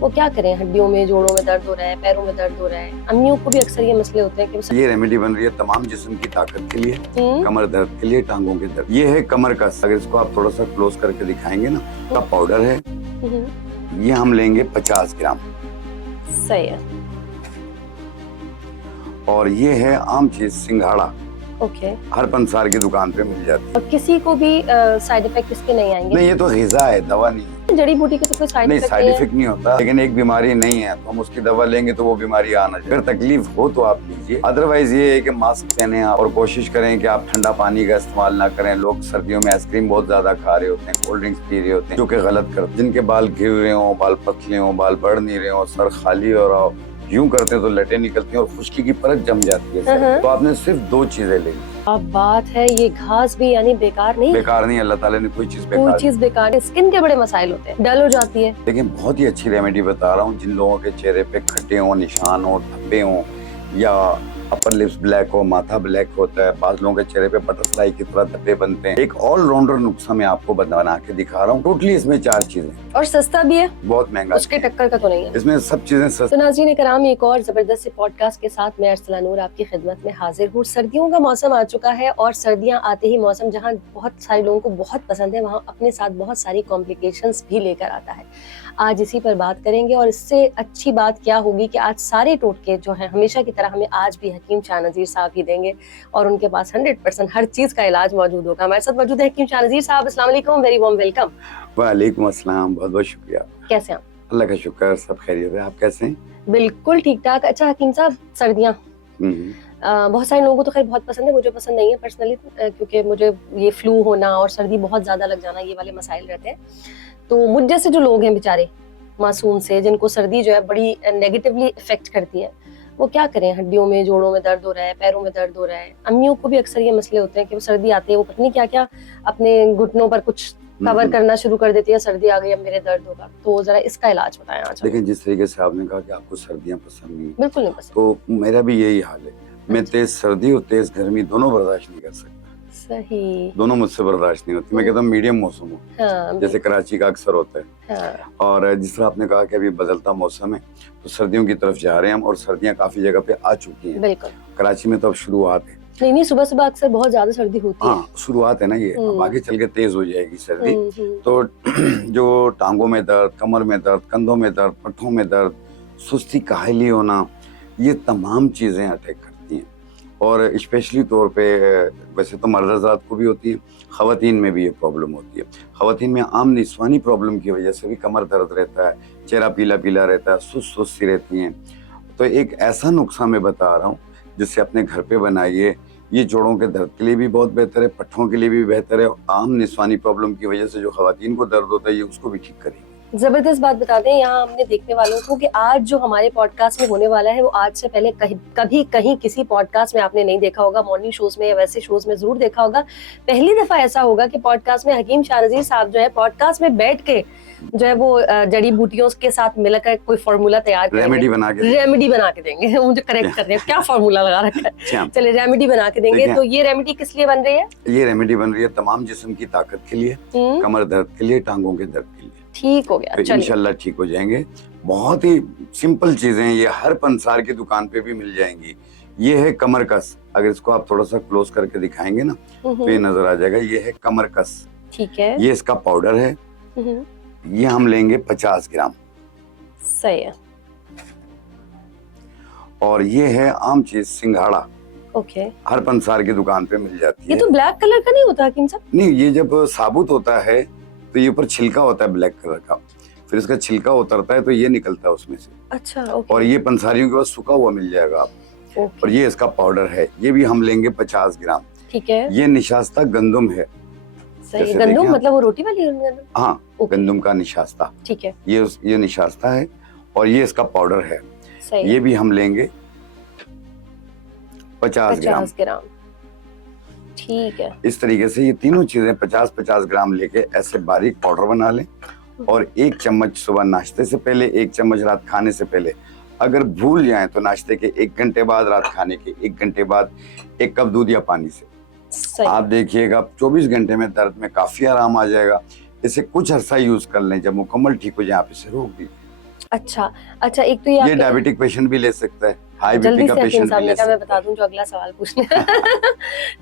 वो क्या करें, हड्डियों में जोड़ों में दर्द हो रहा है, पैरों में दर्द हो रहा है। अम्मियों को भी अक्सर ये मसले होते हैं कि ये रेमेडी बन रही है तमाम जिस्म की ताकत के लिए, हम्म, कमर दर्द के लिए, टांगों के दर्द। ये है कमर कस। अगर इसको आप थोड़ा सा क्लोज करके दिखाएंगे ना, का पाउडर है, ये हम लेंगे 50 ग्राम। सही है। और ये है आम चीज सिंघाड़ा, ओके। हर पंसार की दुकान पे मिल जाती है। और किसी को भी साइड इफेक्ट इसके नहीं आएंगे? नहीं, ये तो ग़िज़ा है, दवा नहीं है। जड़ी बूटी के तो कोई साइड नहीं, इफेक्ट साइड नहीं है? इफेक्ट नहीं होता, लेकिन एक बीमारी नहीं है तो हम उसकी दवा लेंगे तो वो बीमारी आना चाहिए। अगर तकलीफ हो तो आप लीजिए, अदरवाइज ये है कि मास्क पहने आप, और कोशिश करें कि आप ठंडा पानी का इस्तेमाल ना करें। लोग सर्दियों में आइसक्रीम बहुत ज्यादा खा रहे होते हैं, कोल्ड ड्रिंक्स पी रहे होते हैं, जो कि गलत करते हैं। जिनके बाल घिर रहे हो, बाल पतले हो, बाल बढ़ नहीं रहे हो, सर खाली हो रहा हो, यूं करते हैं तो लटें निकलती हैं और खुश्की की परत जम जाती है सर। तो आपने सिर्फ 2 चीजें लेनी। अब बात है, ये घास भी यानी बेकार नहीं? बेकार नहीं, अल्लाह ताला ने कोई चीज बेकार कोई चीज बेकार नहीं। स्किन के बड़े मसाइल होते हैं, डल हो जाती है। लेकिन बहुत ही अच्छी रेमेडी बता रहा हूँ। जिन लोगों के चेहरे पे खड्डे हो, निशान हो, धब्बे हो, या अपर लिप्स ब्लैक हो, माथा ब्लैक होता है, बाज लोगों के चेहरे पे बटरफ्लाई की तरह धब्बे बनते हैं, एक ऑलराउंडर नुस्खा मैं आपको बना के दिखा रहा हूँ। टोटली इसमें 4 चीजें, और सस्ता भी है, बहुत महंगा, उसके टक्कर का तो नहीं है। इसमें सब चीजें तो सस्ती। नाज़रीन कराम, एक और जबरदस्त से पॉडकास्ट के साथ मैं अरसला नूर आपकी खिदमत में हाजिर हूँ। सर्दियों का मौसम आ चुका है और सर्दियाँ आते ही मौसम जहाँ बहुत सारे लोगों को बहुत पसंद है, वहाँ अपने साथ बहुत सारी कॉम्प्लिकेशंस भी लेकर आता है। आज इसी पर बात करेंगे, और इससे अच्छी बात क्या होगी कि आज सारे टोटके जो हैं हमेशा की तरह हमें आज भी हकीम शाह नज़ीर साहब ही देंगे, और उनके पास 100% हर चीज़ का इलाज मौजूद होगा। हमारे साथ मौजूद है हकीम शाह नज़ीर साहब। अस्सलाम वालेकुम, वेरी वार्म वेलकम। वालेकुम अस्सलाम, बहुत बहुत शुक्रिया। कैसे हैं आप? अल्लाह का शुक्र, सब खैरियत है। आप कैसे हैं? बिल्कुल ठीक ठाक। अच्छा हकीम साहब, सर्दियाँ बहुत सारे लोगों को तो खैर बहुत पसंद है, मुझे पसंद नहीं है पर्सनली, क्योंकि मुझे ये फ्लू होना और सर्दी बहुत ज़्यादा लग जाना, ये वाले मसाइल रहते हैं। तो मुझ जैसे जो लोग हैं बेचारे मासूम से, जिनको सर्दी जो है बड़ी नेगेटिवली इफेक्ट करती है, वो क्या करें, हड्डियों में जोड़ों में दर्द हो रहा है, पैरों में दर्द हो रहा है। अम्मियों को भी अक्सर ये मसले होते हैं कि वो सर्दी आती है, वो पता नहीं क्या क्या अपने घुटनों पर कुछ कवर करना शुरू कर देती है, सर्दी आ गई अब मेरे दर्द होगा। तो जरा इसका इलाज बताएं आज। लेकिन जिस तरीके से आपने कहा कि आपको सर्दियाँ पसंद नहीं, बिल्कुल नहीं पसंद। तो मेरा भी यही हाल है। मैं तेज सर्दी और तेज गर्मी दोनों बर्दाश्त नहीं कर सकता। सही। दोनों मुझसे बर्दाश्त नहीं होती। मैं कहता हूँ मीडियम मौसम हो, हाँ, जैसे कराची का अक्सर होता है। हाँ, और जिस तरह आपने कहा कि अभी बदलता मौसम है, तो सर्दियों की तरफ जा रहे हैं हम, और सर्दियाँ काफी जगह पे आ चुकी हैं। बिल्कुल। कराची में तो अब शुरुआत है। नहीं, सुबह सुबह अक्सर बहुत ज्यादा सर्दी होती है। हाँ, शुरुआत है ना ये, अब आगे चल के तेज हो जाएगी सर्दी। हम्म। तो जो टांगों में दर्द, कमर में दर्द, कंधों में दर्द, पट्टों में दर्द, सुस्ती, काहली होना, ये तमाम चीजें अटैक करती हैं। और स्पेशली तौर पे वैसे तो मर्द हज़रात को भी होती है, ख़वातीन में भी ये प्रॉब्लम होती है। ख़वातीन में आम निस्वानी प्रॉब्लम की वजह से भी कमर दर्द रहता है, चेहरा पीला पीला रहता है, सुस्त सी रहती हैं। तो एक ऐसा नुस्खा मैं बता रहा हूँ जिससे अपने घर पे बनाइए। ये जोड़ों के दर्द के लिए भी बहुत बेहतर है, पट्ठों के लिए भी बेहतर है, और आम निस्वानी प्रॉब्लम की वजह से जो ख़वातीन को दर्द होता है, ये उसको भी ठीक करेगी। जबरदस्त बात बता दें यहाँ हमने देखने वालों को कि आज जो हमारे पॉडकास्ट में होने वाला है वो आज से पहले कभी कहीं किसी पॉडकास्ट में आपने नहीं देखा होगा। मॉर्निंग शोज में या वैसे शोज में जरूर देखा होगा। पहली दफा ऐसा होगा कि पॉडकास्ट में हकीम शाह नज़ीर साहब जो है पॉडकास्ट में बैठ के जो है वो जड़ी बूटियों के साथ मिलकर कोई फॉर्मूला तैयार करेंगे, रेमेडी बना के देंगे। मुझे करेक्ट कर रहे हैं, क्या फॉर्मूला लगा रखा है। चलिए, रेमेडी बना के देंगे। तो ये रेमेडी किस लिए बन रही है? ये रेमेडी बन रही है तमाम जिस्म की ताकत के लिए, कमर दर्द के लिए, टांगों के दर्द के लिए। ठीक हो गया, तो इंशाल्लाह ठीक हो जाएंगे। बहुत ही सिंपल चीजें हैं, ये हर पंसार की दुकान पे भी मिल जाएंगी। ये है कमर कस। अगर इसको आप थोड़ा सा क्लोज करके दिखाएंगे ना, तो ये नजर आ जाएगा। ये है कमर कस, ठीक है। ये इसका पाउडर है, ये हम लेंगे 50 ग्राम। सही है। और ये है आम चीज सिंघाड़ा, ओके। हर पंसार की दुकान पे मिल जाती है। ये तो ब्लैक कलर का नहीं होता हकीम साहब? नहीं, ये जब साबुत होता है तो ये ऊपर छिलका होता है ब्लैक कलर का, फिर इसका छिलका उतरता है तो ये निकलता है उसमें से। अच्छा, ओके। और ये पंसारियों के पास सूखा हुआ मिल जाएगा आपको। और ये इसका पाउडर है, ये भी हम लेंगे 50 ग्राम। ठीक है। ये निशास्ता गंदुम है। सही। गंदुम मतलब वो रोटी वाली गंदुम? हाँ, गंदुम का निशास्ता। ठीक है। ये निशास्ता है, और ये इसका पाउडर है। सही। ये भी हम लेंगे 50 ग्राम। ठीक है। इस तरीके से ये तीनों चीजें 50-50 ग्राम लेके ऐसे बारीक पाउडर बना लें। और 1 चम्मच सुबह नाश्ते से पहले, 1 चम्मच रात खाने से पहले। अगर भूल जाएं तो नाश्ते के 1 घंटे बाद, रात खाने के 1 घंटे बाद 1 कप दूध या पानी से। आप देखिएगा 24 घंटे में दर्द में काफी आराम आ जाएगा। इसे कुछ अर्सा यूज कर लें, जब मुकम्मल ठीक हो जाए आप इसे रोक दीजिए। अच्छा अच्छा, एक तो ये ये आपके डायबिटिक पेशेंट भी ले सकता है, हाई जल्दी बीपी का से हकीम पेशेंट साहब भी ने ले कहा मैं सकता बता है। दूं जो अगला सवाल पूछने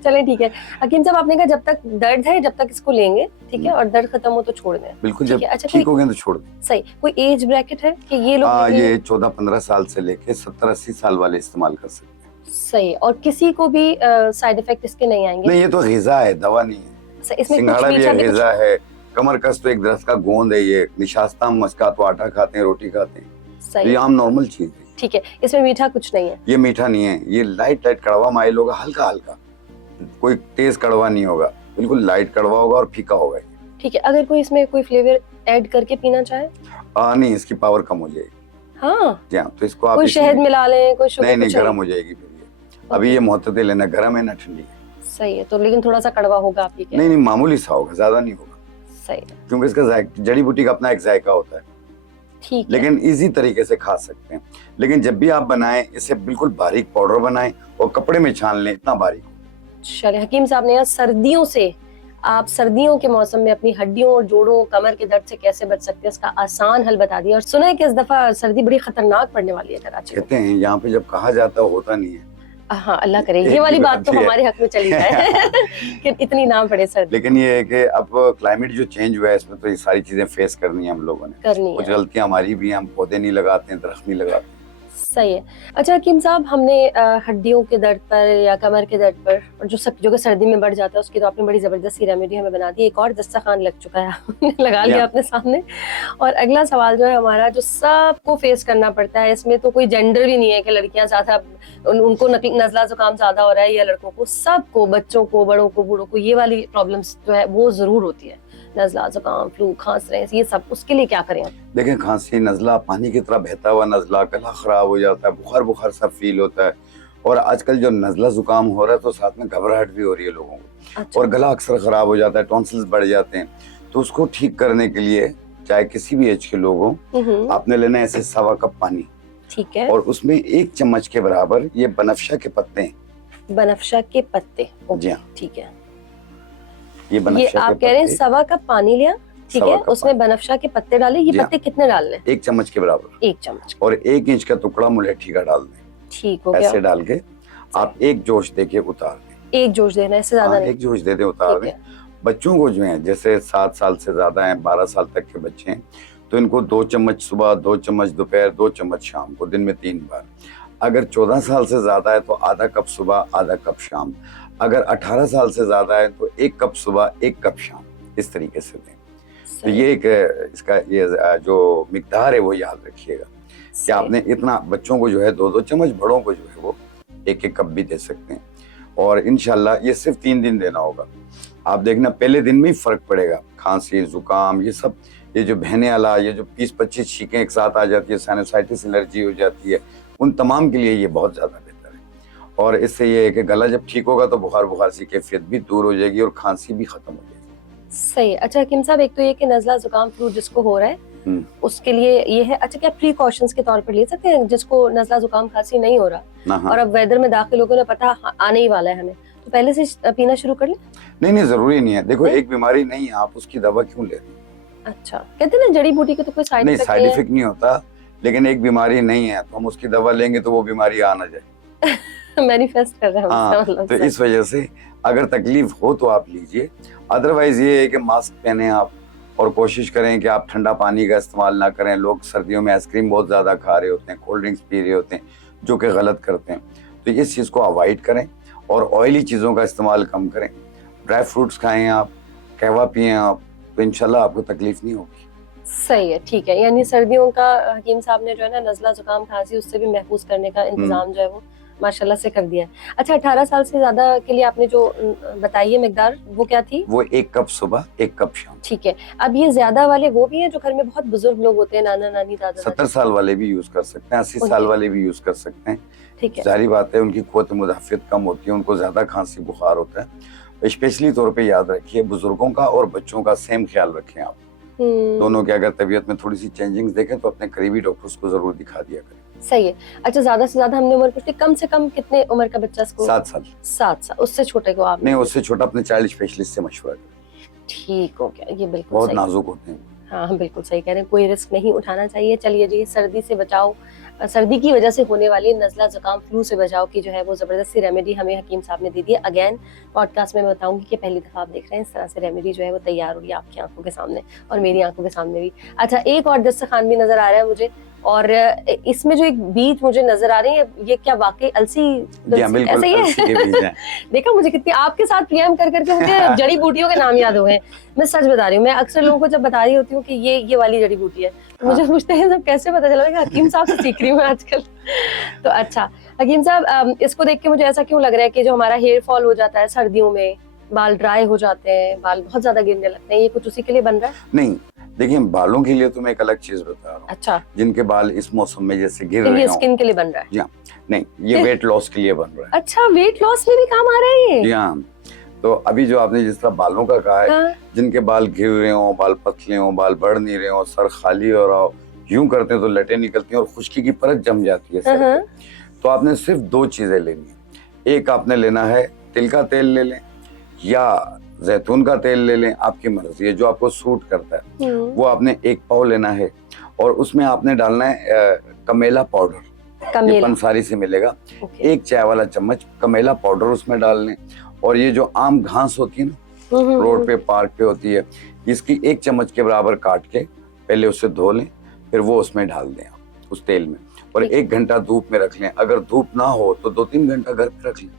चलें ठीक है। हकीम साहब आपने कहा जब तक दर्द है जब तक इसको लेंगे, ठीक है, और दर्द खत्म हो तो छोड़ दें, बिल्कुल, ठीक जब है। अच्छा ठीक कोई हो गए तो छोड़ दें। सही कोई एज ब्रैकेट है कि ये लोग ये 14-15 साल से लेके 70-80 साल वाले इस्तेमाल कर सकते हैं। सही, और किसी को भी साइड इफेक्ट इसके नहीं आएंगे? नहीं, ये तो ग़िज़ा है, दवा नहीं है। सही, इसमें कुछ सिंघाड़ा भी मीठा एक भी कुछ ग़िज़ा है, कमरकस तो एक दरख्त का गोंद है, ये निशास्ता मस्का तो आटा खाते हैं, रोटी खाते हैं, तो सही ये आम नॉर्मल चीज है। ठीक है, इसमें मीठा कुछ नहीं है? ये मीठा नहीं है, ये लाइट लाइट कड़वा माइल होगा, हल्का हल्का, कोई तेज कड़वा नहीं होगा, बिल्कुल लाइट कड़वा होगा और फीका होगा। ठीक है, अगर कोई इसमें कोई फ्लेवर ऐड करके पीना चाहे? नहीं, इसकी पावर कम हो जाएगी। हाँ जी हाँ, तो इसको आप कोई शहद मिला लें, कोई शुगर? नहीं, गर्म हो जाएगी फिर ये। अभी ये मुहतदिल लेना, गर्म है ना ठंडी है। सही है, तो लेकिन थोड़ा सा कड़वा होगा आप ये कह रहे हैं? नहीं, मामूली सा होगा, ज्यादा नहीं होगा। सही है, क्योंकि इसका जड़ी बूटी का अपना एक जायका होता है, ठीक है। लेकिन इजी तरीके से खा सकते हैं। लेकिन जब भी आप बनाएं, इसे बिल्कुल बारीक पाउडर बनाएं और कपड़े में छान लें, इतना बारीक। चलिए, हकीम साहब ने यहाँ सर्दियों से, आप सर्दियों के मौसम में अपनी हड्डियों और जोड़ों कमर के दर्द से कैसे बच सकते हैं, इसका आसान हल बता दिया। और सुना है कि इस दफा सर्दी बड़ी खतरनाक पड़ने वाली है कराची में। कहते हैं यहाँ पे जब कहा जाता है होता नहीं है। हाँ, अल्लाह करे एक ये वाली ही बात बात तो है। हमारे हक में चली जाए कि इतनी ना पड़े सर्दी। लेकिन ये है कि अब क्लाइमेट जो चेंज हुआ है, इसमें तो ये सारी चीजें फेस करनी है हम लोगों ने। करनी कुछ है, गलतियां हमारी भी हैं, हम पौधे नहीं लगाते हैं, दरख्त नहीं लगाते। सही है। अच्छा हकीम साहब, हमने हड्डियों के दर्द पर या कमर के दर्द पर, और जो कि सर्दी में बढ़ जाता है, उसकी तो आपने बड़ी जबरदस्त रेमेडी हमें बना दी। एक और दस्तरखान लग चुका है लगा लिया अपने सामने। और अगला सवाल जो है हमारा, जो सबको फेस करना पड़ता है, इसमें तो कोई जेंडर भी नहीं है कि लड़कियां ज्यादा उनको नजला जुकाम ज्यादा हो रहा है या लड़कों को, सबको, बच्चों को, बड़ों को, बूढ़ों को ये वाली प्रॉब्लम्स जो है वो जरूर होती है। नजला जुकाम, फ्लू, खांस रहे, ये सब, उसके लिए क्या करें? देखें, खांसी, नजला, पानी की तरह बहता हुआ नजला, गला खराब हो जाता है, बुखार बुखार सा फील होता है। और आजकल जो नजला जुकाम हो रहा है तो साथ में घबराहट भी हो रही है लोगों को। अच्छा। और गला अक्सर खराब हो जाता है, टॉन्सिल्स बढ़ जाते हैं। तो उसको ठीक करने के लिए, चाहे किसी भी एज के लोग हों, आपने लेना है ऐसे 1.25 कप पानी, ठीक है, और उसमें 1 चम्मच के बराबर ये बनफशा के पत्ते हैं। बनफशा के पत्ते, जी हाँ, ठीक है। ये ये बनफशा आप के कह रहे हैं पत्ते 1.25 कप पानी लिया, ठीक है, 1.25 कप उसमें बनफशा के पत्ते डाले। ये जी हाँ। पत्ते कितने डालने हैं? 1 चम्मच के बराबर, 1 चम्मच, और 1 इंच का टुकड़ा मुलेठी का डाल दें। ठीक हो गया। ऐसे डाल के आप एक जोश दे के उतार दें। एक जोश देना है, इससे ज्यादा नहीं? एक जोश दे दें, उतार ठीक दें। है, बच्चों को जो है, जैसे 7 साल से ज्यादा हैं, 12 साल तक के बच्चे हैं, तो इनको 2 चम्मच सुबह, 2 चम्मच दोपहर, 2 चम्मच शाम को, दिन में 3 बार। अगर 14 साल से ज्यादा है तो आधा कप सुबह, आधा कप शाम। अगर 18 साल से ज्यादा है तो 1 कप सुबह, 1 कप शाम, इस तरीके से दें। तो ये एक इसका ये जो मिकदार है वो याद रखिएगा कि आपने इतना, बच्चों को जो है 2-2 चम्मच, बड़ों को जो है वो 1-1 कप भी दे सकते हैं। और इंशाल्लाह ये सिर्फ 3 दिन देना होगा। आप देखना पहले दिन में ही फर्क पड़ेगा। खांसी, जुकाम, ये सब, ये जो बहने वाला, ये जो 20-25 छींकें एक साथ आ जाती है, साइनोसाइटिस एलर्जी हो जाती है, उन तमाम के लिए ये बहुत ज्यादा बेहतर है। और इससे ये है कि गला जब ठीक होगा तो बुखार सी कैफियत भी दूर हो जाएगी और खांसी भी खत्म हो जाएगी। सही है। अच्छा हकीम साहब, एक तो ये कि नजला जुकाम फ्लू जिसको हो रहा है उसके लिए ये है, अच्छा क्या प्रिकॉशंस के तौर पर ले सकते हैं जिसको नजला जुकाम खांसी नहीं हो रहा और अब वेदर में दाखिल होकर पता आने ही वाला है हमें, तो पहले से पीना शुरू कर लें? नहीं, जरूरी नहीं है। देखो, एक बीमारी नहीं है, आप उसकी दवा क्यों ले रहे हैं? अच्छा, कहते हैं ना जड़ी बूटी के तो कोई साइड इफेक्ट साइड इफेक्ट नहीं होता, लेकिन एक बीमारी नहीं है तो हम उसकी दवा लेंगे तो वो बीमारी आ ना जाए। मैनिफेस्ट कर रहे हैं हाँ, मतलब तो इस वजह से अगर तकलीफ हो तो आप लीजिए। अदरवाइज ये है कि मास्क पहने आप, और कोशिश करें कि आप ठंडा पानी का इस्तेमाल ना करें। लोग सर्दियों में आइसक्रीम बहुत ज्यादा खा रहे होते हैं, कोल्ड ड्रिंक्स पी रहे होते हैं, जो कि गलत करते हैं। तो इस चीज को अवॉइड करें और ऑयली चीजों का इस्तेमाल कम करें। ड्राई फ्रूट्स खाएं आप, कहवा पिएं आप, तो इंशाल्लाह आपको तकलीफ नहीं होगी। सही है, ठीक है। यानी सर्दियों का हकीम साहब ने जो है ना नजला जुकाम खांसी उससे भी महफूज करने का इंतजाम जो है वो माशाल्लाह से कर दिया है। अच्छा, 18 साल से ज्यादा के लिए आपने जो बताई है मिकदार, वो क्या थी? वो 1 कप सुबह, 1 कप शाम। ठीक है। अब ये ज्यादा वाले वो भी हैं जो घर में बहुत बुजुर्ग लोग होते हैं, नाना नानी, दादा 70 साल वाले भी यूज कर सकते हैं, 80 साल वाले भी यूज कर सकते हैं। ठीक है, जाहिर बात है उनकी क़ुव्वत मुदाफ़ियत कम होती है, उनको ज्यादा खांसी बुखार होता है। स्पेशली तौर पे याद रखिए, बुजुर्गों का और बच्चों का सेम ख्याल रखें आप दोनों के। अगर तबीयत में थोड़ी सी चेंजिंग्स देखें तो अपने करीबी डॉक्टर्स को जरूर दिखा दिया करें। सही है। अच्छा, ज्यादा से ज्यादा हमने उम्र पूछी, कम से कम कितने उम्र का बच्चा इसको? 7 साल। 7 साल, उससे छोटे को आप नहीं, उससे छोटा अपने चाइल्ड स्पेशलिस्ट से मशवरा करें। ठीक हो गया, ये बिल्कुल बहुत सही। नाजुक होते हैं। हाँ हम बिल्कुल सही कह रहे हैं, कोई रिस्क नहीं उठाना चाहिए। चलिए जी, सर्दी से बचाओ, सर्दी की वजह से होने वाली नज़ला ज़ुकाम फ्लू से बचाव की जो है वो ज़बरदस्त सी रेमेडी हमें हकीम साहब ने दी थी। अगेन पॉडकास्ट में मैं बताऊंगी कि पहली दफ़ा आप देख रहे हैं इस तरह से रेमेडी जो है वो तैयार हो रही है आपकी आंखों के सामने और मेरी आंखों के सामने भी। अच्छा, एक और दस्तरखान भी नजर आ रहा है मुझे, और इसमें जो एक बीज मुझे नजर आ रही है, ये क्या वाकई अलसी ऐसा ही है? देखा, मुझे कितनी आपके साथ पीएम कर करके मुझे जड़ी बूटियों के नाम याद हो गए। मैं सच बता रही हूँ, मैं अक्सर लोगों को जब बता रही होती हूँ कि ये वाली जड़ी बूटी है, तो मुझे पूछते हैं सब कैसे पता चला, कि हकीम साहब से सीख रही हूँ आजकल। तो अच्छा हकीम साहब, इसको देख के मुझे ऐसा क्यों लग रहा है कि जो हमारा हेयर फॉल हो जाता है सर्दियों में, बाल ड्राई हो जाते हैं, बाल बहुत ज्यादा गिरने लगते हैं, ये कुछ उसी के लिए बन रहा है? नहीं, देखिए बालों के लिए तो मैं एक अलग चीज बता रहा हूँ। अच्छा, जिनके बाल इस मौसम में जैसे गिर तो रहे ये हो, स्किन के लिए बन रहा है? जी हाँ, नहीं ये वेट लॉस के लिए बन रहा है। अच्छा, वेट लॉस में भी काम आ रहा है ये? जी हाँ, तो अभी जो आपने जिस तरह बालों का कहा है, हाँ। जिनके बाल गिर रहे हो, बाल पतले हो, बाल बढ़ नहीं रहे हो, सर खाली हो रहा हो, यूं करते हैं तो लटें निकलती हैं और खुश्की की परत जम जाती है सर पे। तो आपने सिर्फ दो चीजें लेनी है। एक आपने लेना है तिल का तेल ले लें या जैतून का तेल ले लें, आपकी मर्जी है, जो आपको सूट करता है वो आपने 1 पाव लेना है और उसमें आपने डालना है कमेला पाउडर, ये पंसारी से मिलेगा। 1 चाय वाला चम्मच कमेला पाउडर उसमें डाल लें। और ये जो आम घास होती है ना रोड पे पार्क पे होती है, इसकी 1 चम्मच के बराबर काट के पहले उससे धो लें, फिर वो उसमें डाल दें आप उस तेल में, और 1 घंटा धूप में रख लें। अगर धूप ना हो तो 2-3 घंटा घर पे रख लें,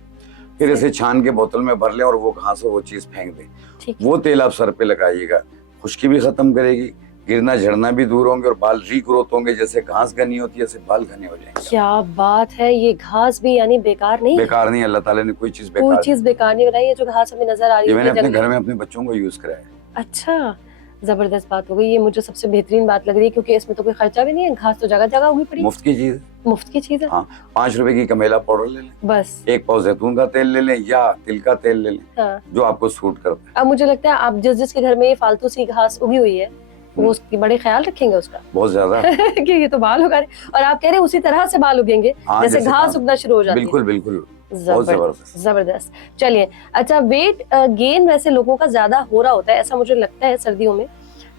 फिर इसे छान के बोतल में भर लें और वो घास हो वो चीज फेंक दें। वो तेल आप सर पे लगाइएगा, खुश्की भी खत्म करेगी, गिरना झड़ना भी दूर होंगे और बाल रीग्रोथ होंगे। जैसे घास घनी होती है ऐसे बाल घने हो जाएंगे। क्या बात है, ये घास भी यानी बेकार नहीं? बेकार नहीं, अल्लाह ताला ने कोई चीज बेकार नहीं बनाई है। जो घास हमें नजर आ रही है, मैंने अपने घर में अपने बच्चों को यूज कराया। अच्छा, जबरदस्त बात हो गई, ये मुझे सबसे बेहतरीन बात लग रही है, क्योंकि इसमें तो कोई खर्चा भी नहीं है, घास तो जगह जगह उगी पड़ी, मुफ्त की चीज है। मुफ्त की चीज है। हाँ, 5 रुपए की कमेला पाउडर ले लें, बस 1 पाव जैतून का तेल ले लें या तिल का तेल ले लें, हाँ। जो आपको सूट करता है। अब मुझे लगता है आप जिसके घर में ये फालतू सी घास उगी हुई है, वो उसकी बड़े ख्याल रखेंगे उसका बहुत ज्यादा कि ये तो बाल उगा रहे, और आप कह रहे हैं उसी तरह से बाल उगेंगे जैसे घास उगना शुरू हो जाती है। बिल्कुल बिल्कुल, जबरदस्त। चलिए, अच्छा, वेट गेन वैसे लोगों का ज्यादा हो रहा होता है, ऐसा मुझे लगता है सर्दियों में,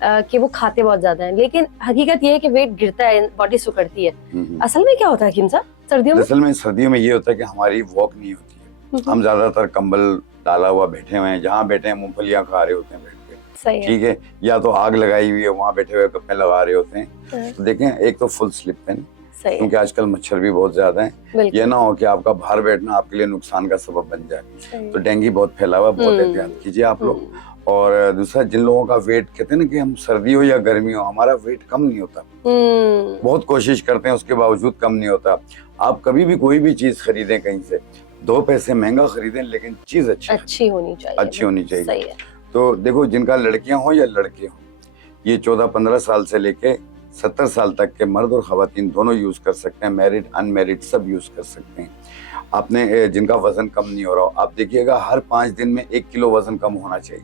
कि वो खाते बहुत ज्यादा हैं, लेकिन हकीकत ये है कि वेट गिरता है, बॉडी सुकड़ती है। असल में क्या होता है हकीम साहब सर्दियों में? असल में सर्दियों में ये होता है कि हमारी वॉक नहीं होती है, हम ज्यादातर कंबल डाला हुआ बैठे हुए हैं, जहाँ बैठे हैं मूंगफलियां खा रहे होते हैं बैठ के, ठीक है, या तो आग लगाई हुई है वहाँ बैठे हुए गप्पे लगा रहे होते हैं। तो देखें, एक तो फुल स्लिप पहन, क्योंकि आजकल मच्छर भी बहुत ज्यादा है, ये ना हो कि आपका बाहर बैठना आपके लिए नुकसान का सबब बन जाए। तो डेंगू बहुत फैला हुआ, बहुत एहतियात कीजिए आप लोग। और दूसरा, जिन लोगों का वेट, कहते हैं ना कि हम सर्दी हो या गर्मी हो हमारा वेट कम नहीं होता, बहुत कोशिश करते हैं उसके बावजूद कम नहीं होता। आप कभी भी कोई भी चीज खरीदें कहीं से, 2 पैसे महंगा खरीदें लेकिन चीज अच्छी होनी चाहिए। तो देखो, जिनका लड़कियां हो या लड़के हो, ये 14-15 साल से लेके 70 साल तक के मर्द और खवातीन दोनों यूज कर सकते हैं, मैरिड अनमैरिड सब यूज कर सकते हैं। आपने जिनका वजन कम नहीं हो रहा हो, आप देखिएगा हर 5 दिन में 1 किलो वजन कम होना चाहिए।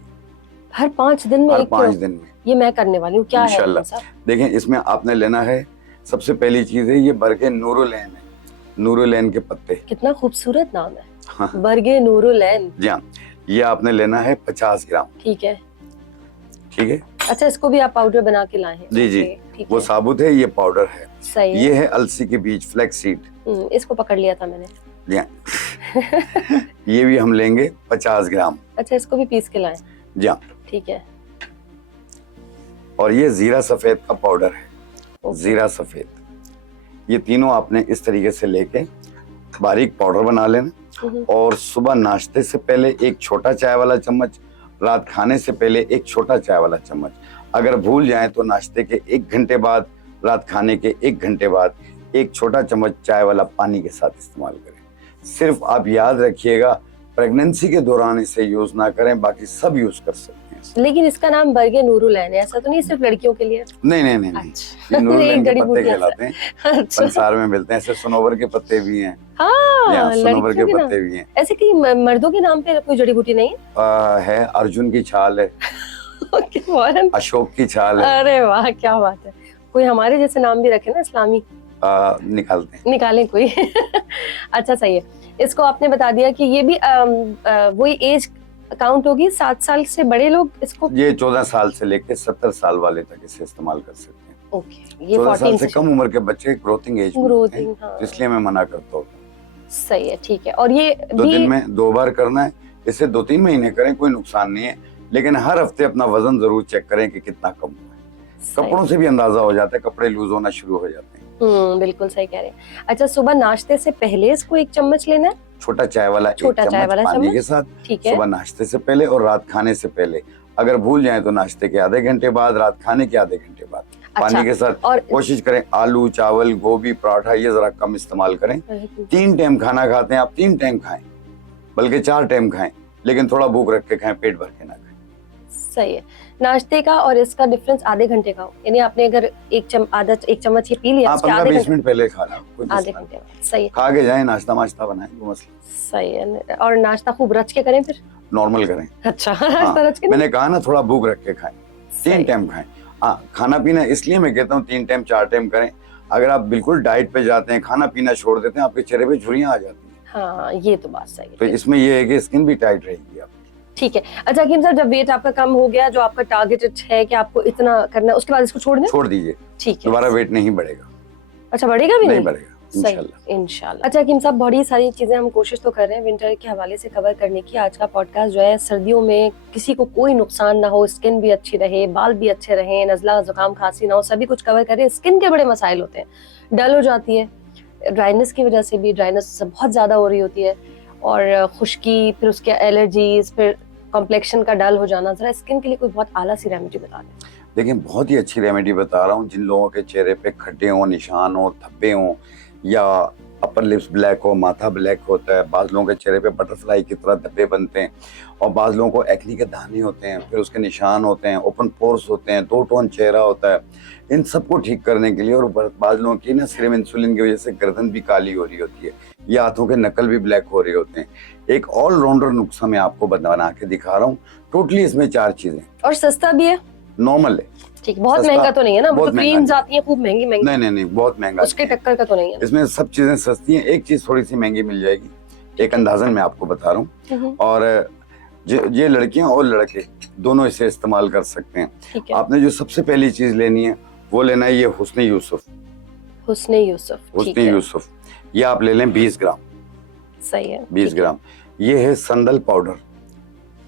हर 5 दिन में? हर 5 दिन में। ये मैं करने वाली हूँ, क्या है इंशाल्लाह। देखें, इसमें आपने लेना है, सबसे पहली चीज है ये बरगे नूरुलैन है, नूरुलैन के पत्ते। कितना खूबसूरत नाम है, हाँ। बरगे नूरुलैन। जी हाँ, ये आपने लेना है 50 ग्राम। ठीक है, ठीक है। अच्छा, इसको भी आप पाउडर बना के लाए हैं? जी जी, वो साबुत है, ये पाउडर है। सही है। ये है अलसी के बीज, फ्लैक्स सीड, इसको पकड़ लिया था मैंने। जी हाँ। ये भी हम लेंगे 50 ग्राम। अच्छा, इसको भी पीस के लाएं? जी हाँ, ठीक है। और ये जीरा सफेद का पाउडर है, जीरा सफेद, ये तीनों आपने इस तरीके से लेके बारीक पाउडर बना लेना। और सुबह नाश्ते से पहले 1 छोटा चाय वाला चम्मच, रात खाने से पहले 1 छोटा चाय वाला चम्मच। अगर भूल जाएं तो नाश्ते के 1 घंटे बाद, रात खाने के 1 घंटे बाद 1 छोटा चम्मच चाय वाला पानी के साथ इस्तेमाल करें। सिर्फ आप याद रखिएगा, प्रेगनेंसी के दौरान इसे यूज ना करें, बाकी सब यूज कर सकते हैं। लेकिन इसका नाम बरगे नूरुलैन है, ऐसा तो नहीं सिर्फ लड़कियों के लिए? नहीं, अच्छा। ये नूरुलैन के पत्ते कहलाते हैं। संसार में मिलते हैं, ऐसे सनोवर के पत्ते भी हैं। हाँ, सनोवर के पत्ते भी हैं। ऐसे कि मर्दों के नाम पे कोई जड़ी बूटी नहीं है? अर्जुन की छाल है, अशोक की छाल है। अरे वाह, क्या बात है। कोई हमारे जैसे नाम भी रखे ना इस्लामी, निकालें कोई। अच्छा, सही है। इसको आपने बता दिया कि ये भी वही एज काउंट होगी 7 साल से बड़े लोग इसको? ये 14 साल से लेके 70 साल वाले तक इसे इस्तेमाल कर सकते हैं। ओके, ये 14 साल 14 से कम उम्र के बच्चे ग्रोथिंग एज में होते हैं, ग्रोथिंग, हाँ इसलिए मैं मना करता हूँ। सही है, ठीक है। और ये 2 भी दिन में 2 बार करना है, इसे 2-3 महीने करें, कोई नुकसान नहीं है, लेकिन हर हफ्ते अपना वजन जरूर चेक करें कि कितना कम हुआ है। कपड़ों से भी अंदाजा हो जाता है, कपड़े लूज होना शुरू हो जाते हैं। बिल्कुल सही कह रहे हैं। अच्छा, सुबह नाश्ते से पहले इसको 1 चम्मच लेना है? छोटा चाय वाला छोटा 1 चाय चम्मच वाला पानी चम्मच? के साथ, ठीक है। सुबह नाश्ते से पहले और रात खाने से पहले। अगर भूल जाए तो नाश्ते के आधे घंटे बाद, रात खाने के आधे घंटे बाद पानी के साथ। और कोशिश करें आलू, चावल, गोभी, पराठा ये जरा कम इस्तेमाल करें। 3 टाइम खाना खाते हैं आप, 3 टाइम खाएं, बल्कि 4 टाइम खाएं, लेकिन थोड़ा भूख रख के खाएं, पेट भर के ना खाएं। सही है। नाश्ते का और इसका डिफरेंस आधे घंटे का हो, यानी आपने अगर 1 चम्मच ये पी लिया, उसके आधे 15-20 मिनट पहले खाना, कोई आधे मसला घंटे में। सही है, खा के जाए, नाश्ता वाश्ता बनाए, वो मसला सही है। और नाश्ता खूब रच के करें फिर? नॉर्मल करें। अच्छा हाँ, नाश्ता रच के नहीं? मैंने कहा ना थोड़ा भूख रख के खाएं, 3 टाइम खाएं। हाँ, खाना पीना इसलिए मैं कहता हूँ 3 टाइम 4 टाइम करें। अगर आप बिल्कुल डाइट पे जाते हैं, खाना पीना छोड़ देते हैं, आपके चेहरे पे झुर्रियां आ जाती हैं। हाँ, ये तो बात सही तो है। इसमें ये है कि स्किन भी टाइट रहेगी आपकी। ठीक है। अच्छा हकीम साहब, जब वेट आपका कम हो गया, जो आपका टारगेट है कि आपको इतना करना है, उसके बाद इसको छोड़ दें? छोड़ दीजिए, ठीक है। दोबारा वेट नहीं बढ़ेगा। अच्छा, बढ़ेगा भी नहीं बढ़ेगा सही, इंशाल्लाह। अच्छा हकीम साहब, बड़ी सारी चीजें हम कोशिश तो कर रहे हैं विंटर के हवाले से कवर करने की। आज का पॉडकास्ट जो है, सर्दियों में किसी को कोई नुकसान ना हो, स्किन भी अच्छी रहे, बाल भी अच्छे रहे, नजला जुकाम खांसी ना हो, सभी कुछ कवर करें। स्किन के बड़े मसाइल होते हैं, डल हो जाती है, ड्राइनेस की वजह से भी, ड्राइनेस बहुत ज्यादा हो रही होती है, और खुश्की, फिर उसके एलर्जीज, फिर कॉम्प्लेक्शन का डल हो जाना। जरा स्किन के लिए कोई बहुत आला सी रेमेडी बता दें। देखिए, बहुत ही अच्छी रेमेडी बता रहा हूँ। जिन लोगों के चेहरे पे खड्डे हों, निशान हो, धब्बे हों, या अपर लिप्स ब्लैक हो, माथा ब्लैक होता है, बाज़ लोगों के चेहरे पे बटरफ्लाई की तरह धब्बे बनते हैं, और बाज़ लोगों को एक्ने के दाने होते हैं, फिर उसके निशान होते हैं, ओपन पोर्स होते हैं, 2 टोन चेहरा होता है, इन सबको ठीक करने के लिए, और बाज़ लोगों की ना सीरम इंसुलिन की वजह से गर्दन भी काली हो रही होती है, या हाथों के नकल भी ब्लैक हो रहे होते हैं। एक ऑलराउंडर नुस्खा मैं आपको बना के दिखा रहा हूँ। टोटली इसमें 4 चीजें, और सस्ता भी है, नॉर्मल है, ठीक, बहुत महंगा तो नहीं है ना? बहुत तो महंगा क्रीम्स नहीं। आती हैं खूब महंगी, नहीं, बहुत महंगा उसके नहीं है। टक्कर का तो नहीं है। इसमें सब चीजें सस्ती हैं, एक चीज थोड़ी सी महंगी मिल जाएगी, एक अंदाजन मैं आपको बता रहा हूँ। और ये लड़कियां और लड़के दोनों इसे इस्तेमाल कर सकते हैं। ठीक है। आपने जो सबसे पहली चीज लेनी है वो लेना है ये हुस्न यूसुफ। हुस्न यूसुफ ये आप ले लें 20 ग्राम। सही है, 20 ग्राम। ये है संदल पाउडर,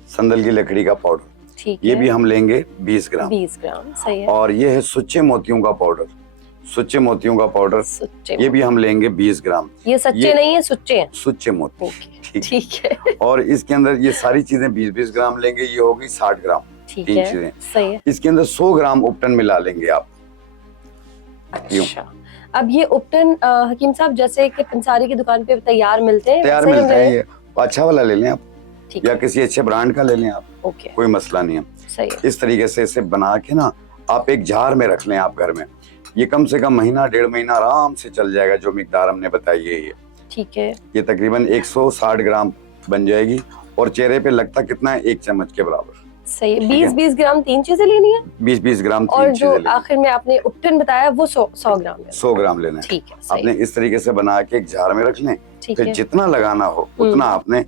संदल की लकड़ी का पाउडर, ठीक ये है, भी हम लेंगे 20 ग्राम। 20 ग्राम, सही है। और ये है सुच्चे मोतियों का पाउडर, सुच्चे मोतियों का पाउडर, सुच्चे ये भी हम लेंगे 20 ग्राम। ये सच्चे नहीं है, सुच्चे हैं। सुच्चे मोती, ओके, ठीक है, और इसके अंदर ये सारी चीजें 20-20 ग्राम लेंगे, ये होगी 60 ग्राम। ठीक 3 है, चीजें। सही है। इसके अंदर 100 ग्राम उपटन मिला लेंगे आप। अच्छा, अब ये उपटन हकीम साहब, जैसे कि पंसारी की दुकान पे तैयार मिलते हैं, तैयार वैसे मिलता हम है, ले ये अच्छा वाला ले लें आप, ठीक या है, किसी अच्छे ब्रांड का ले लें आप, ओके, कोई मसला नहीं है। सही है। इस तरीके से इसे बना के ना आप एक जार में रख लें आप घर में। ये कम से कम महीना 1.5 महीना आराम से चल जाएगा, जो मिकदार हमने बताई है ये। ठीक है, ये तकरीबन 160 ग्राम बन जाएगी, और चेहरे पे लगता कितना है, 1 चम्मच के बराबर। सही है। 20-20 ग्राम 3 चीजें लेनी है, 20-20 ग्राम 3 और चीजें जो लेनी। आखिर में आपने उपटन बताया वो 100 ग्राम लेना है। 100 ग्राम लेना है। ठीक है, सही आपने इस तरीके से बना के एक जार में रख लें। ठीक फिर है, जितना लगाना हो उतना आपने,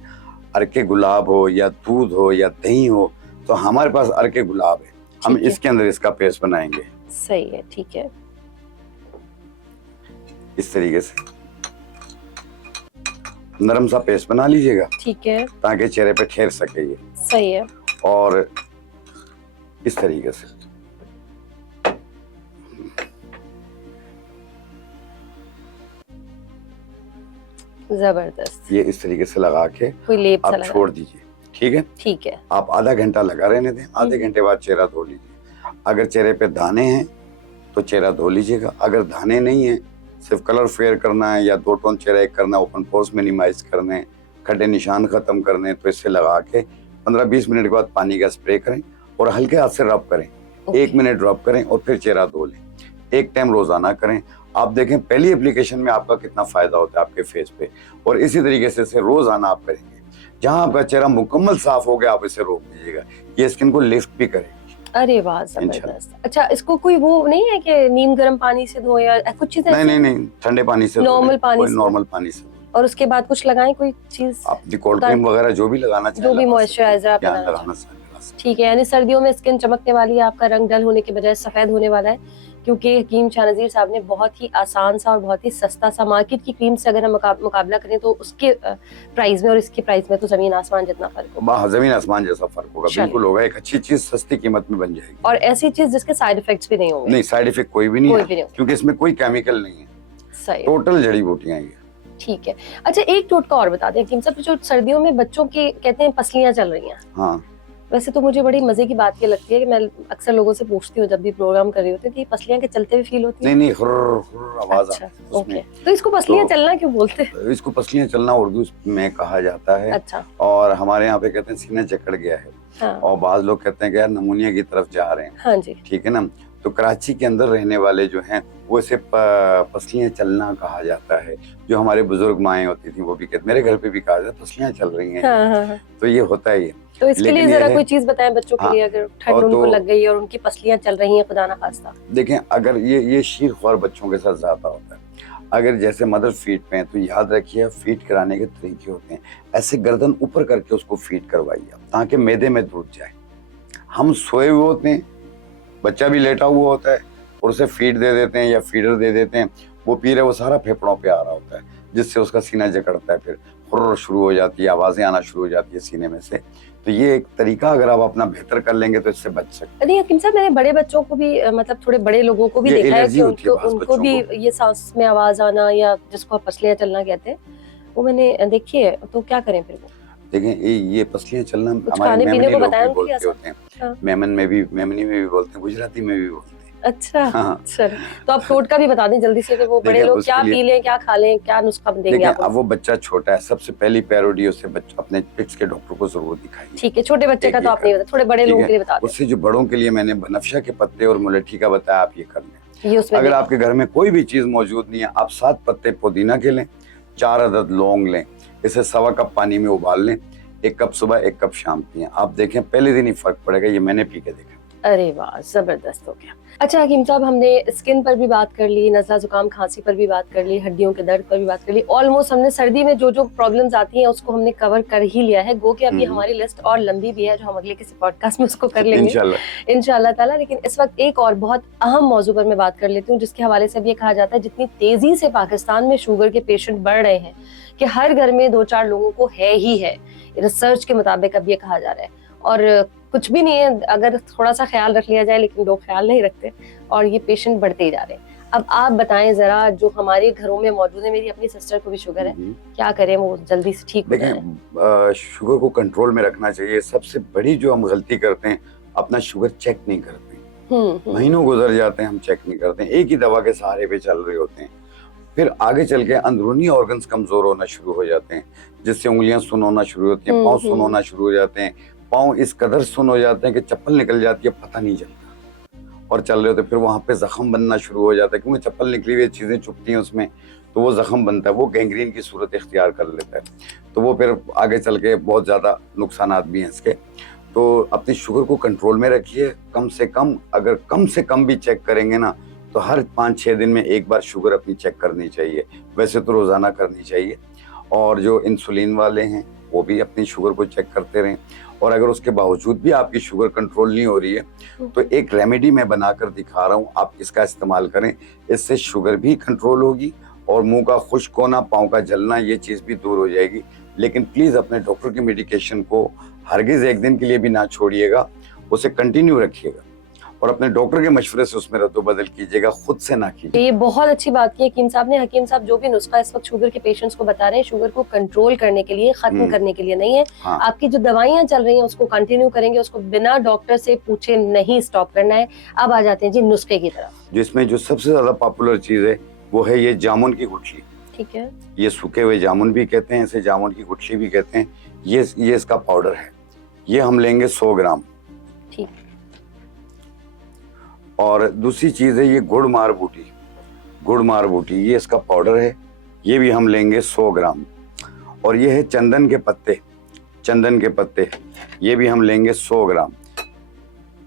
अर्के गुलाब हो या दूध हो या दही हो, तो हमारे पास अर्के गुलाब है, हम ठीक है। इसके अंदर इसका पेस्ट बनाएंगे सही है, ठीक है, इस तरीके से। नरम सा पेस्ट बना लीजिएगा ठीक है, ताकि चेहरे पे ठहर सके ये, सही है, और इस तरीके से जबरदस्त। ये इस तरीके से लगा के कोई लेप सा आप लगा, छोड़ दीजिए। ठीक है, ठीक है, आप आधा घंटा लगा रहने दें, आधे घंटे बाद चेहरा धो लीजिए। अगर चेहरे पे दाने हैं तो चेहरा धो लीजिएगा, अगर दाने नहीं है, सिर्फ कलर फेयर करना है या 2 टोन चेहरा एक करना, ओपन पोर्स मिनिमाइज करने, खड्डे निशान खत्म करने, तो इससे लगा के 15-20 मिनट के बाद पानी का स्प्रे करें और हल्के हाथ से रब करें। 1 मिनट रब करें और फिर चेहरा धो लें। एक टाइम रोजाना करें। आप देखें पहली एप्लीकेशन में आपका कितना फायदा होता है आपके फेस पे, और इसी तरीके से इसे रोजाना आप करेंगे। जहां आपका चेहरा मुकम्मल साफ हो गया, आप इसे रोक दीजिएगा, ये स्किन को लिफ्ट भी करेगी। अरे वाह, जबरदस्त। अच्छा, इसको कोई वो नहीं है कि नीम गर्म पानी से धो या कुछ चीजें? नहीं, ठंडे पानी से, नॉर्मल पानी से, नॉर्मल पानी से। और उसके बाद कुछ लगाएं कोई चीज, अपनी कोल्ड क्रीम वगैरह जो भी लगाना चाहिए, जो भी मॉइस्चराइजर आप लगाना चाहिए। ठीक है, यानी सर्दियों में स्किन चमकने वाली है, आपका रंग डल होने के बजाय सफेद होने वाला है, क्योंकि हकीम शाह नज़ीर साहब ने बहुत ही आसान सा और बहुत ही सस्ता सा, मार्केट की क्रीम से अगर हम मुकाबला करें तो उसके प्राइस में और इसकी प्राइस में तो जमीन आसमान जितना फर्क होगा, जमीन आसमान जैसा फर्क होगा, बिल्कुल होगा। एक अच्छी चीज सस्ती कीमत में बन जाएगी, और ऐसी चीज जिसके साइड इफेक्ट्स भी नहीं होंगे। नहीं, साइड इफेक्ट कोई भी नहीं है, क्योंकि इसमें कोई केमिकल नहीं है, सही, टोटल जड़ी बूटियां ये। ठीक है। अच्छा, एक टोटका और बता दें हकीम साहब, जो सर्दियों में बच्चों की कहते हैं पसलियां चल रही हैं, हाँ, वैसे तो मुझे बड़ी मजे की बात ये लगती है कि मैं अक्सर लोगों से पूछती हूँ जब भी प्रोग्राम कर रही होती है कि पसलियां के चलते हुए फील होती है? नहीं, हुर्र आवाज अच्छा, ओके। तो इसको पसलियां चलना क्यों बोलते हैं? इसको पसलियां चलना उर्दू में कहा जाता है। अच्छा। और हमारे यहाँ पे कहते हैं सीना जकड़ गया है। हाँ। और बाज लोग कहते हैं कि यार नमूनिया की तरफ जा रहे हैं। हाँ जी, ठीक है ना। तो कराची के अंदर रहने वाले जो हैं वो इसे पसलियां चलना कहा जाता है। जो हमारे बुजुर्ग माएँ होती थी वो भी कहते, मेरे घर पे भी कहा जाता पसलियां चल रही हैं। हाँ। तो ये होता है। तो इसके लिए जरा कोई चीज बताएं बच्चों के लिए, अगर ठंड उनको लग गई और उनकी पसलियां चल रही हैं खुदा ना खास्ता। देखें, अगर ये शीर ख्वार बच्चों के साथ ज्यादा होता है। अगर जैसे मदर फीड पे है तो याद रखिए फीड कराने के तरीके होते हैं, ऐसे गर्दन ऊपर करके उसको फीड करवाइए ताकि मैदे में दूध जाए। हम सोए हुए होते हैं, बच्चा भी लेटा हुआ होता है और उसे फीड दे देते हैं या फीडर दे देते हैं, वो पी रहे, वो सारा फेफड़ों पे आ रहा होता है, जिससे उसका सीना जकड़ता है, फिर हुर्र शुरू हो जाती है, आवाजें आना शुरू हो जाती है सीने में से। तो ये एक तरीका अगर आप अपना बेहतर कर लेंगे तो इससे बच सकते हैं। हकीम साहब, मैंने बड़े बच्चों को भी, मतलब थोड़े बड़े लोगों को भी देखा है कि उनको भी ये सांस में आवाज आना या जिसको आप पसलियां चलना कहते हैं, वो मैंने देखी है। तो क्या करें फिर? वो देखें, ये पसलियां चलना हमारे मेमनी लोग बोलते होते हैं। हाँ। मेमनी में भी बोलते हैं, गुजराती में भी बोलते हैं। अच्छा, हाँ। चलो, तो आप टोटका भी बता दें जल्दी से कि वो बड़े लोग क्या पी लें, क्या खा लें, क्या नुस्खा देंगे आप? अब वो बच्चा छोटा है, सबसे पहली प्रायोरिटी उसे अपने पिट्स के डॉक्टर को जरूर दिखाइए। ठीक है, छोटे बच्चे का तो आप नहीं बता, थोड़े बड़े लोगों के लिए बता दें। उससे जो बड़ों के लिए मैंने बनफशा के पत्ते और मुलेठी का बताया, आप ये कर लें। अगर आपके घर में कोई भी चीज मौजूद नहीं है, आप 7 पत्ते पुदीना के लें, 4 अदद लौंग लें, इसे 1.25 कप पानी में उबाल लें, 1 कप सुबह 1 कप शाम पिए। आप देखें पहले दिन ही फर्क पड़ेगा, ये मैंने पी के देखा। अरे वाह, जबरदस्त हो गया। अच्छा हकीम साहब, हमने स्किन पर भी बात कर ली, नज़ला जुकाम खांसी पर भी बात कर ली, हड्डियों के दर्द पर भी बात कर ली, ऑलमोस्ट हमने सर्दी में जो प्रॉब्लम्स आती हैं उसको हमने कवर कर ही लिया है। गो कि अभी हमारी लिस्ट और लंबी भी है जो हम अगले किसी पॉडकास्ट में उसको कर लेंगे इंशाल्लाह ताला। लेकिन इस वक्त एक और बहुत अहम मौजू पर मैं बात कर लेती हूँ, जिसके हवाले से अब ये कहा जाता है जितनी तेजी से पाकिस्तान में शुगर के पेशेंट बढ़ रहे हैं कि हर घर में 2-4 लोगों को है ही है, रिसर्च के मुताबिक अब ये कहा जा रहा है। और कुछ भी नहीं है अगर थोड़ा सा ख्याल रख लिया जाए, लेकिन लोग ख्याल नहीं रखते और ये पेशेंट बढ़ते ही जा रहे हैं। अब आप बताएं जरा, जो हमारे घरों में मौजूद है, मेरी अपनी सिस्टर को भी शुगर है, क्या करें वो जल्दी से ठीक हो जाए? देखें, शुगर को कंट्रोल में रखना चाहिए। सबसे बड़ी जो हम गलती करते हैं, अपना शुगर चेक नहीं करते। महीनों गुजर जाते हैं, हम चेक नहीं करते, एक ही दवा के सहारे पे चल रहे होते हैं। फिर आगे चल के अंदरूनी ऑर्गन्स कमजोर होना शुरू हो जाते हैं, जिससे उंगलियां सुन होना शुरू होती हैं, पाँव सुन होना शुरू हो जाते हैं। पाँव इस कदर सुन हो जाते हैं कि चप्पल निकल जाती है, पता नहीं चलता, और चल रहे होते फिर वहां पे जख्म बनना शुरू हो जाता है, क्योंकि चप्पल निकली हुई चीजें चुभती हैं उसमें, तो वो जख्म बनता है, वो गैंग्रीन की सूरत इख्तियार कर लेता है। तो वो फिर आगे चल के बहुत ज्यादा नुकसानात भी हैं इसके। तो अपनी शुगर को कंट्रोल में रखिए। कम से कम, अगर कम से कम भी चेक करेंगे ना, तो हर 5-6 दिन में एक बार शुगर अपनी चेक करनी चाहिए। वैसे तो रोजाना करनी चाहिए। और जो इंसुलिन वाले हैं वो भी अपनी शुगर को चेक करते रहें। और अगर उसके बावजूद भी आपकी शुगर कंट्रोल नहीं हो रही है तो एक रेमेडी मैं बनाकर दिखा रहा हूँ, आप इसका इस्तेमाल करें। इससे शुगर भी कंट्रोल होगी और मुंह का खुश्क होना, पाँव का जलना, ये चीज़ भी दूर हो जाएगी। लेकिन प्लीज़ अपने डॉक्टर की मेडिकेशन को हरगिज़ एक दिन के लिए भी ना छोड़िएगा, उसे कंटिन्यू रखिएगा और अपने डॉक्टर के मशवरे से उसमें रद्द बदल कीजिएगा, खुद से ना कीजिए। ये बहुत अच्छी बात की हकीम साहब ने। हकीम साहब जो भी नुस्खा इस वक्त शुगर के पेशेंट्स को बता रहे हैं, शुगर को कंट्रोल करने के लिए, खत्म करने के लिए नहीं है। हाँ। आपकी जो दवाइयां चल रही हैं उसको कंटिन्यू करेंगे, उसको बिना डॉक्टर से पूछे नहीं स्टॉप करना है। अब आ जाते हैं जी नुस्खे की तरफ। जिसमें जो सबसे ज्यादा पॉपुलर चीज है वो है ये जामुन की गुठली। ठीक है, ये सूखे हुए जामुन भी कहते हैं, इसे जामुन की गुठली भी कहते हैं। ये इसका पाउडर है, ये हम लेंगे 100 ग्राम। ठीक। और दूसरी चीज है ये गुड़ मार बूटी, ये इसका पाउडर है, ये भी हम लेंगे 100 ग्राम। और ये है चंदन के पत्ते, ये भी हम लेंगे 100 ग्राम।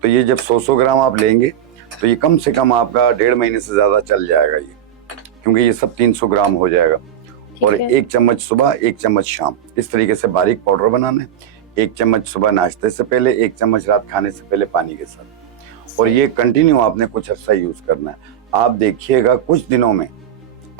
तो ये जब 100 ग्राम आप लेंगे तो ये कम से कम आपका 1.5 महीने से ज्यादा चल जाएगा ये, क्योंकि ये सब 300 ग्राम हो जाएगा। और है। 1 चम्मच सुबह 1 चम्मच शाम, इस तरीके से बारीक पाउडर बनाना है। 1 चम्मच सुबह नाश्ते से पहले, 1 चम्मच रात खाने से पहले पानी के साथ, और ये कंटिन्यू आपने कुछ अर्सा यूज करना है। आप देखिएगा कुछ दिनों में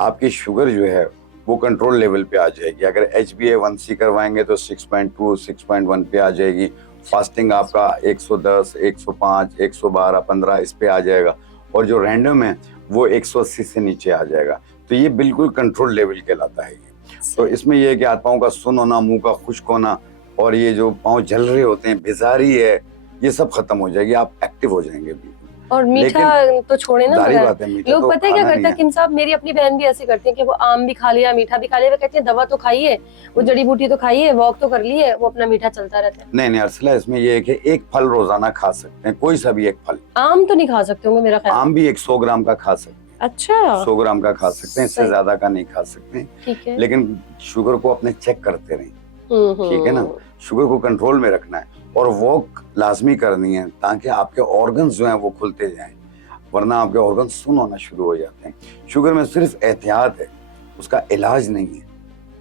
आपकी शुगर जो है वो कंट्रोल लेवल पे आ जाएगी। अगर HbA1c करवाएंगे तो 6.2 6.1 पे आ जाएगी। फास्टिंग आपका 110 105 112 15 इस पे आ जाएगा, और जो रैंडम है वो 180 से नीचे आ जाएगा। तो ये बिल्कुल कंट्रोल लेवल कहलाता है ये। तो इसमें ये है कि हाथ पाँव का सुन्न होना, मुंह का खुश्क होना, और ये जो पाँव जल रहे होते हैं, बिजारी है, ये सब खत्म हो जाएगी, आप एक्टिव हो जाएंगे बिल्कुल। और मीठा तो छोड़े ना, जारी बात है, मीठा लोग तो पता है क्या खाना करते नहीं हैं है। किम साहब, मेरी अपनी बहन भी ऐसे करती है कि वो आम भी खा लिया, मीठा भी खा लिया, वो कहती है दवा तो खाइए, वो जड़ी बूटी तो खाइए, वॉक तो कर लिए, वो अपना मीठा चलता रहता है। नहीं अर्सला, इसमें ये है कि एक फल रोजाना खा सकते हैं, कोई सा भी एक फल। आम तो नहीं खा सकते होंगे मेरा ख्याल। आम भी 100 ग्राम का खा सकते हैं। अच्छा, 100 ग्राम का खा सकते हैं, इससे सही। ज्यादा का नहीं खा सकते। ठीक है। लेकिन शुगर को अपने चेक करते रहें, ठीक है ना, शुगर को कंट्रोल में रखना है, और वॉक लाजमी करनी है ताकि आपके ऑर्गन्स जो हैं वो खुलते जाएं, वरना आपके ऑर्गन सुन्न होना शुरू हो जाते हैं। शुगर में सिर्फ एहतियात है, उसका इलाज नहीं है,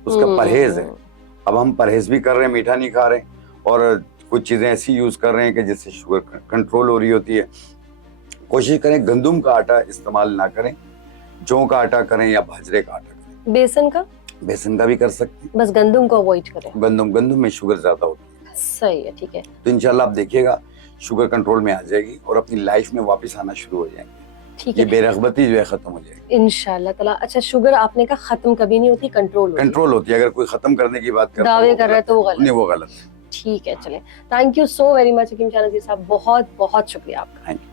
उसका परहेज है। अब हम परहेज भी कर रहे हैं, मीठा नहीं खा रहे, और कुछ चीजें ऐसी यूज कर रहे हैं कि जिससे शुगर कंट्रोल हो रही होती है। कोशिश करें गंदम का आटा इस्तेमाल ना करें, जौ का आटा करें या बाजरे का आटा करें। बेसन का? बेसन का भी कर सकते हैं, बस गंदम को अवॉइड करें। गंदम में शुगर ज्यादा होती है। सही है, ठीक है। तो इंशाल्लाह आप देखिएगा शुगर कंट्रोल में आ जाएगी और अपनी लाइफ में वापस आना शुरू हो जाएंगे। ठीक ये है, बेरगबती जो है खत्म हो जाएगी इंशाल्लाह ताला। अच्छा, शुगर आपने कहा खत्म कभी नहीं होती, कंट्रोल होती है। कंट्रोल होती है। अगर कोई खत्म करने की बात करता दावे कर रहा है तो वो गलत नहीं, वो गलत है। ठीक है, चले। Thank you so very much Hakeem Shah Nazir Sahab, बहुत बहुत शुक्रिया आपका। Thank you.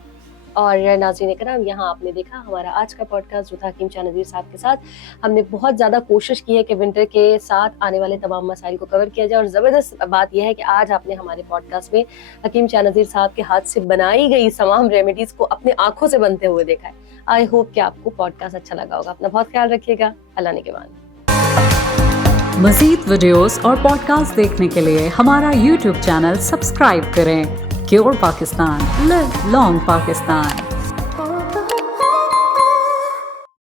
और नाज़रीन कराम, यहाँ आपने देखा हमारा आज का पॉडकास्ट जो था हकीम शाह नज़ीर साहब के साथ। हमने बहुत ज़्यादा कोशिश की है कि विंटर के साथ आने वाले तमाम मसाइल को कवर किया जाए, और ज़बरदस्त बात यह है कि आज आपने हमारे पॉडकास्ट में हकीम शाह नज़ीर साहब के हाथ से बनाई गई तमाम रेमेडीज़ को अपने आंखों से बनते हुए देखा है। आई होप कि आपको पॉडकास्ट अच्छा लगा होगा। अपना बहुत ख्याल रखिएगा। अल्लाह ने के बाद। मज़ीद वीडियोस और पॉडकास्ट देखने के लिए हमारा YouTube चैनल सब्सक्राइब करें। Cure Pakistan, live long Pakistan.